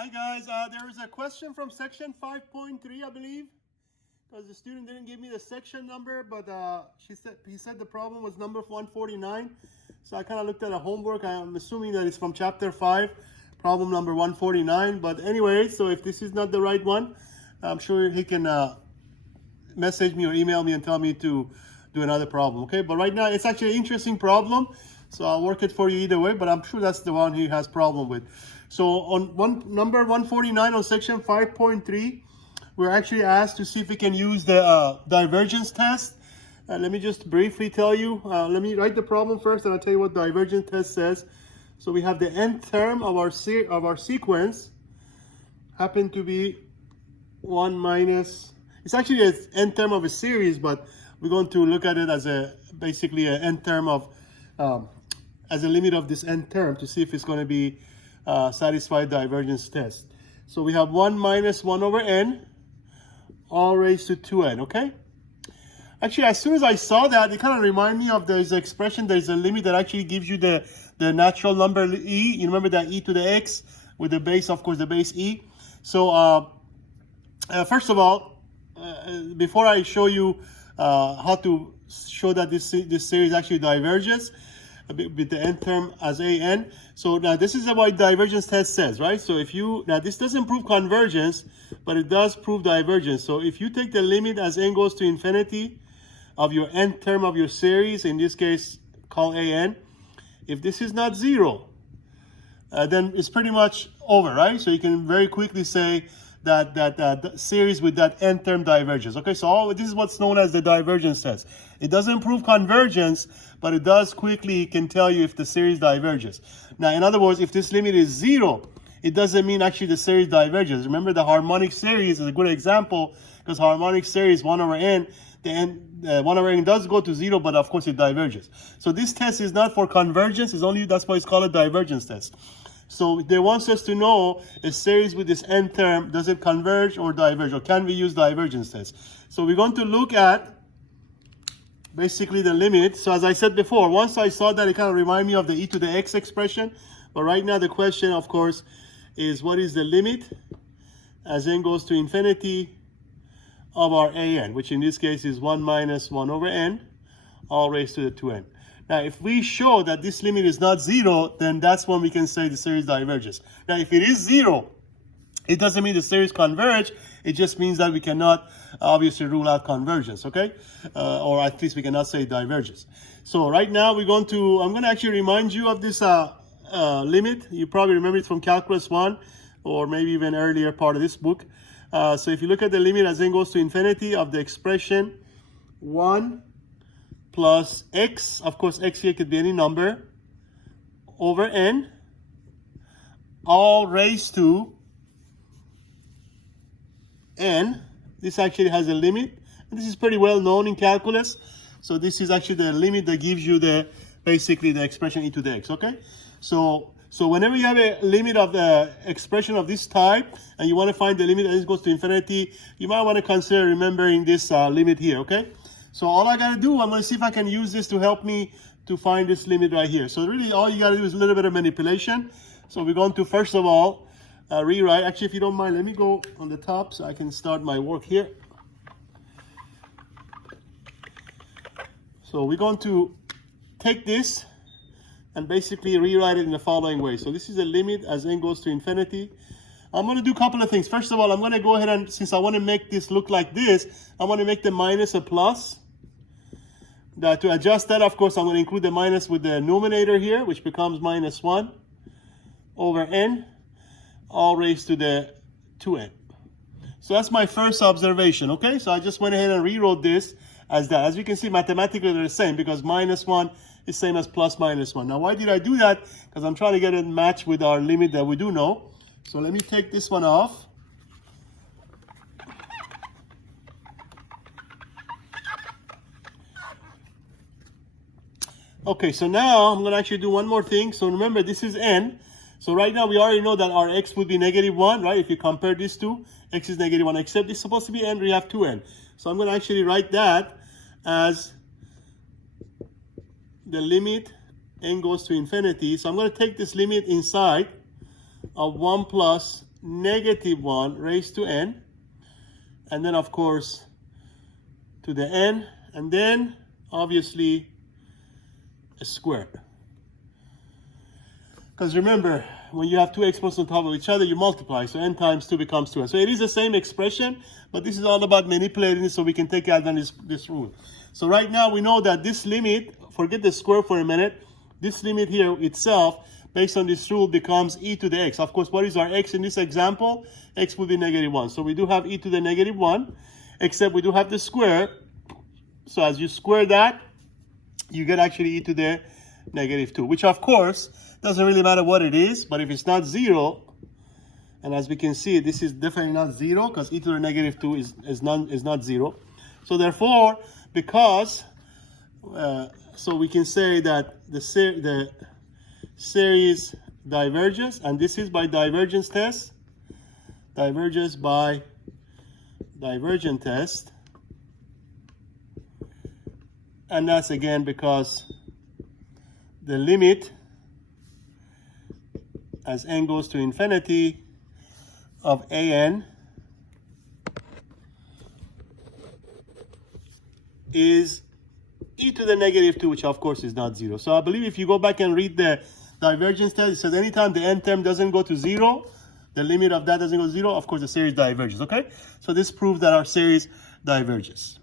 Hi guys, there is a question from section 5.3, I believe, because the student didn't give me the section number, but he said the problem was number 149. So I kind of looked at the homework. I'm assuming that it's from chapter 5, problem number 149. But anyway, so if this is not the right one, I'm sure he can message me or email me and tell me to do another problem. Okay, but right now it's actually an interesting problem, so I'll work it for you either way, but I'm sure that's the one he has problem with. So on number 149 on section 5.3, we're actually asked to see if we can use the divergence test. Let me just briefly tell you. Let me write the problem first, and I'll tell you what divergence test says. So we have the nth term of our sequence happen to be 1 minus. It's actually an nth term of a series, but we're going to look at it as basically an nth term of as a limit of this nth term to see if it's going to be satisfy divergence test. So we have 1 minus 1 over n all raised to 2n, okay? Actually, as soon as I saw that, it kind of reminded me of there's an expression, there's a limit that actually gives you the natural number e. You remember that e to the x with the base, of course, the base e. So first of all, before I show you how to show that this series actually diverges, with the nth term as an. So now this is what divergence test says, right? So if you, now this doesn't prove convergence, but it does prove divergence. So if you take the limit as n goes to infinity of your nth term of your series, in this case called an, if this is not 0, then it's pretty much over, right? So you can very quickly say that the series with that nth term diverges. Okay, so this is what's known as the divergence test. It doesn't prove convergence, but it does quickly can tell you if the series diverges. Now, in other words, if this limit is 0, it doesn't mean actually the series diverges. Remember, the harmonic series is a good example, because harmonic series 1 over n, the 1 over n does go to 0, but of course it diverges. So this test is not for convergence. It's only, that's why it's called a divergence test. So they want us to know a series with this nth term, does it converge or diverge, or can we use divergence test? So we're going to look at basically the limit. So as I said before, once I saw that, it kind of reminded me of the e to the x expression. But right now the question, of course, is what is the limit as n goes to infinity of our an, which in this case is 1 minus 1 over n, all raised to the 2n. Now, if we show that this limit is not 0, then that's when we can say the series diverges. Now, if it is 0, it doesn't mean the series converge. It just means that we cannot obviously rule out convergence, okay? Or at least we cannot say diverges. So right now I'm going to actually remind you of this limit. You probably remember it from Calculus 1 or maybe even earlier part of this book. So if you look at the limit as n goes to infinity of the expression 1 plus x, of course x here could be any number, over n, all raised to n. This actually has a limit, and this is pretty well known in calculus. So this is actually the limit that gives you basically the expression e to the x, okay? So whenever you have a limit of the expression of this type, and you want to find the limit as it goes to infinity, you might want to consider remembering this limit here, okay? So all I got to do, I'm going to see if I can use this to help me to find this limit right here. So really all you got to do is a little bit of manipulation. So we're going to, first of all, rewrite. Actually, if you don't mind, let me go on the top so I can start my work here. So we're going to take this and basically rewrite it in the following way. So this is a limit as n goes to infinity. I'm going to do a couple of things. First of all, I'm going to go ahead and, since I want to make this look like this, I want to make the minus a plus. To adjust that, of course, I'm going to include the minus with the numerator here, which becomes minus 1 over n, all raised to the 2n. So that's my first observation, okay? So I just went ahead and rewrote this as that. As you can see, mathematically they're the same, because minus 1 is same as plus minus 1. Now, why did I do that? Because I'm trying to get it matched with our limit that we do know. So let me take this one off. Okay, so now I'm going to actually do one more thing. So remember, this is n. So right now we already know that our x would be -1, right? If you compare these two, x is -1, except it's supposed to be n, we have 2n. So I'm going to actually write that as the limit n goes to infinity. So I'm going to take this limit inside of 1 plus -1 raised to n, and then of course to the n, and then obviously a square. Because remember, when you have two exponents on top of each other, you multiply. So n times 2 becomes 2n. So it is the same expression, but this is all about manipulating it so we can take advantage of this rule. So right now we know that this limit, forget the square for a minute, this limit here itself, based on this rule, becomes e to the x. Of course, what is our x in this example? X would be -1. So we do have e to the -1, except we do have the square. So as you square that, you get actually e to the -2, which of course doesn't really matter what it is, but if it's not 0, and as we can see, this is definitely not 0 because e to the -2 is not 0. So therefore, because, so we can say that the series diverges, and this is by divergence test, diverges by divergent test, and that's again because the limit as n goes to infinity of an is e to the -2, which of course is not 0. So I believe if you go back and read the divergence test, it says anytime the n term doesn't go to 0, the limit of that doesn't go to 0, of course the series diverges, okay? So this proves that our series diverges.